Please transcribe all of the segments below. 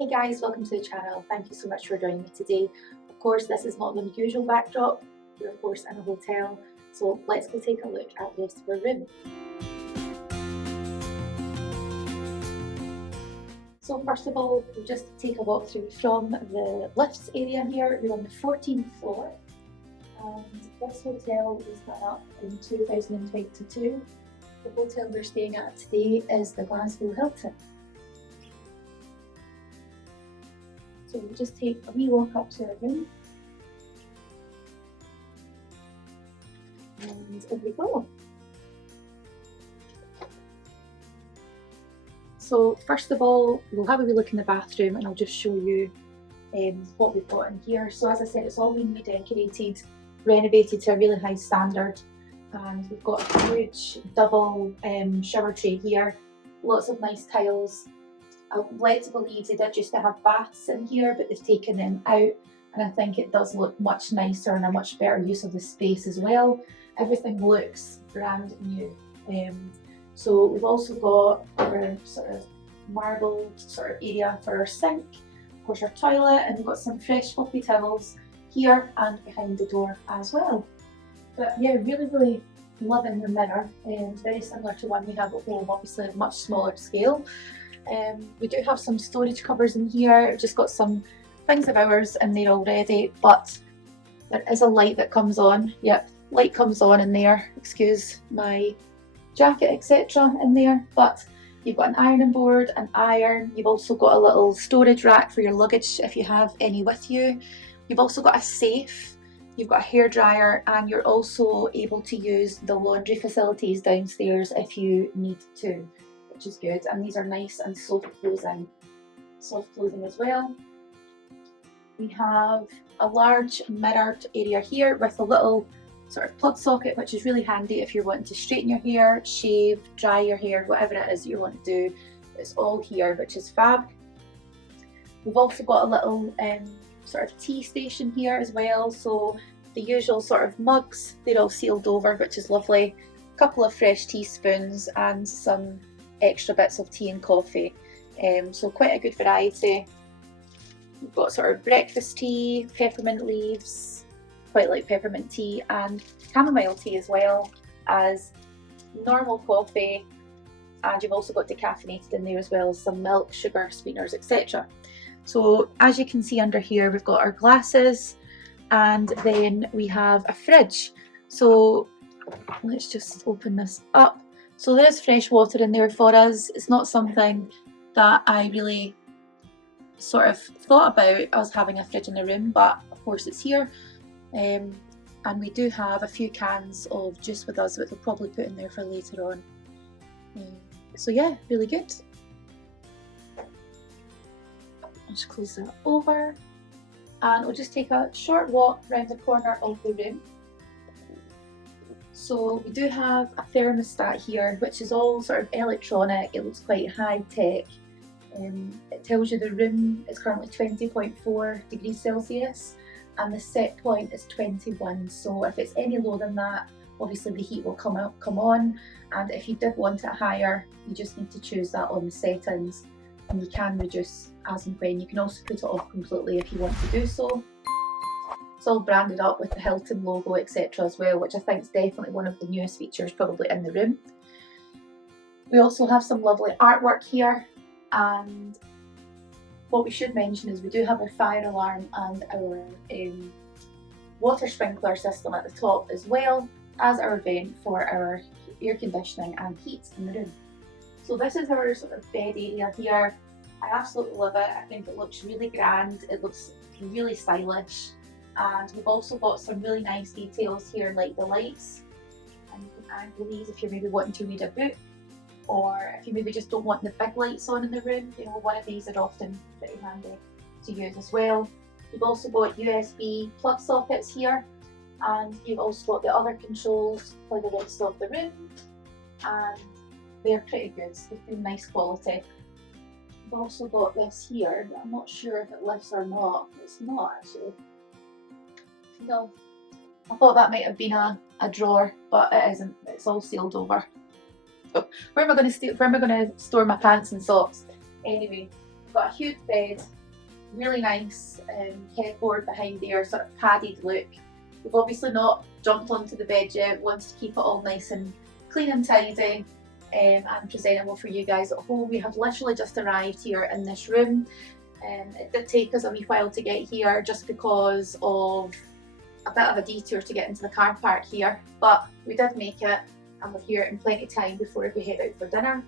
Hey guys, welcome to the channel. Thank you so much for joining me today. Of course, this is not the usual backdrop. We're of course in a hotel, so let's go take a look at the rest of our room. So first of all, we'll just take a walk through from the lifts area here. We're on the 14th floor, and this hotel was done up in 2022. The hotel we're staying at today is the Glasgow Hilton. So we'll just take a wee walk up to our room. And over we go. So first of all, we'll have a wee look in the bathroom and I'll just show you what we've got in here. So as I said, it's all been redecorated, renovated to a really high standard. And we've got a huge double shower tray here, lots of nice tiles. I'm led to believe they did used to have baths in here, but they've taken them out, and I think it does look much nicer and a much better use of the space as well. Everything looks brand new. So we've also got our sort of marbled sort of area for our sink, of course our toilet, and we've got some fresh fluffy towels here and behind the door as well. But yeah, really loving the mirror. It's very similar to one we have at home, obviously at a much smaller scale. We do have some storage cupboards in here. We've just got some things of ours in there already, but there is a light that comes on. Yep, light comes on in there. Excuse my jacket, etc. in there. But you've got an ironing board, an iron. You've also got a little storage rack for your luggage if you have any with you. You've also got a safe. You've got a hairdryer, and you're also able to use the laundry facilities downstairs if you need to, which is good. And these are nice and soft closing as well. We have a large mirrored area here with a little sort of plug socket, which is really handy if you're wanting to straighten your hair, shave, dry your hair, whatever it is you want to do. It's all here, which is fab. We've also got a little sort of tea station here as well. So the usual sort of mugs, they're all sealed over, which is lovely. A couple of fresh teaspoons and some extra bits of tea and coffee. So quite a good variety. We've got sort of breakfast tea, peppermint leaves, quite like peppermint tea, and chamomile tea as well as normal coffee. And you've also got decaffeinated in there as well as some milk, sugar, sweeteners, etc. So as you can see under here, we've got our glasses, and then we have a fridge. So let's just open this up. So there is fresh water in there for us. It's not something that I really sort of thought about us having a fridge in the room, but of course it's here. And we do have a few cans of juice with us, which we'll probably put in there for later on. So yeah, really good. I'll just close that over, and we'll just take a short walk around the corner of the room. So we do have a thermostat here, which is all sort of electronic. It looks quite high tech. It tells you the room is currently 20.4 degrees Celsius and the set point is 21. So if it's any lower than that, obviously the heat will come on. And if you did want it higher, you just need to choose that on the settings, and you can reduce as and when. You can also put it off completely if you want to do so. It's all branded up with the Hilton logo, etc. as well, which I think is definitely one of the newest features probably in the room. We also have some lovely artwork here, and what we should mention is we do have our fire alarm and our water sprinkler system at the top, as well as our vent for our air conditioning and heat in the room. So this is our sort of bed area here. I absolutely love it. I think it looks really grand. It looks really stylish. And we've also got some really nice details here, like the lights. And you can angle these if you're maybe wanting to read a book, or if you maybe just don't want the big lights on in the room. You know, one of these are often pretty handy to use as well. You've also got USB plug sockets here, and you've also got the other controls for the rest of the room, and they're pretty good. They've been nice quality. We've also got this here, but I'm not sure if it lifts or not. It's not actually. No, I thought that might have been a drawer, but it isn't. It's all sealed over. So where am I going to store my pants and socks? Anyway, We've got a huge bed, really nice headboard behind there, sort of padded look. We've obviously not jumped onto the bed yet, we wanted to keep it all nice and clean and tidy and presentable for you guys at home. We have literally just arrived here in this room. It did take us a wee while to get here just because of a bit of a detour to get into the car park here, but we did make it and we're here in plenty of time before we head out for dinner.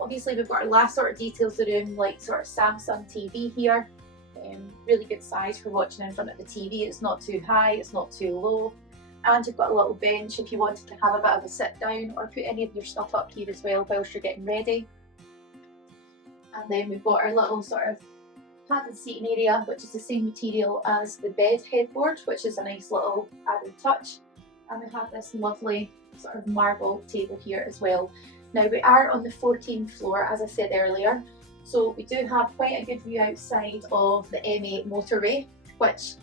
Obviously we've got our last sort of details of the room, like sort of Samsung TV here. Really good size for watching in front of the TV. It's not too high, it's not too low. And you've got a little bench if you wanted to have a bit of a sit down or put any of your stuff up here as well whilst you're getting ready. And then we've got our little sort of padded seating area, which is the same material as the bed headboard, which is a nice little added touch. And we have this lovely sort of marble table here as well. Now we are on the 14th floor, as I said earlier, so we do have quite a good view outside of the M8 motorway, which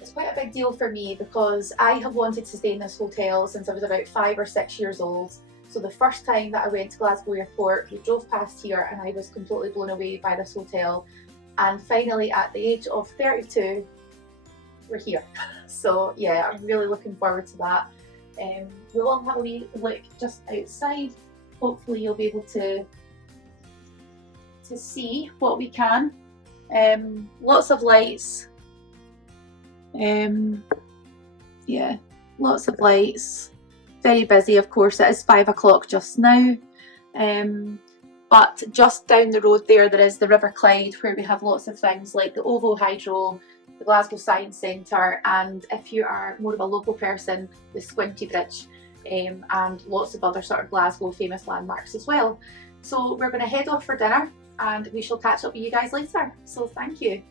is quite a big deal for me because I have wanted to stay in this hotel since I was about 5 or 6 years old. So the first time that I went to Glasgow Airport, we drove past here and I was completely blown away by this hotel. And finally, at the age of 32, we're here. So yeah, I'm really looking forward to that. We will have a wee look just outside. Hopefully you'll be able to see what we can. Lots of lights. Yeah, lots of lights. Very busy, of course. It is 5 o'clock just now. But just down the road there is the River Clyde, where we have lots of things like the OVO Hydro, the Glasgow Science Centre, and if you are more of a local person, the Squinty Bridge, and lots of other sort of Glasgow famous landmarks as well. So we're going to head off for dinner and we shall catch up with you guys later. So thank you.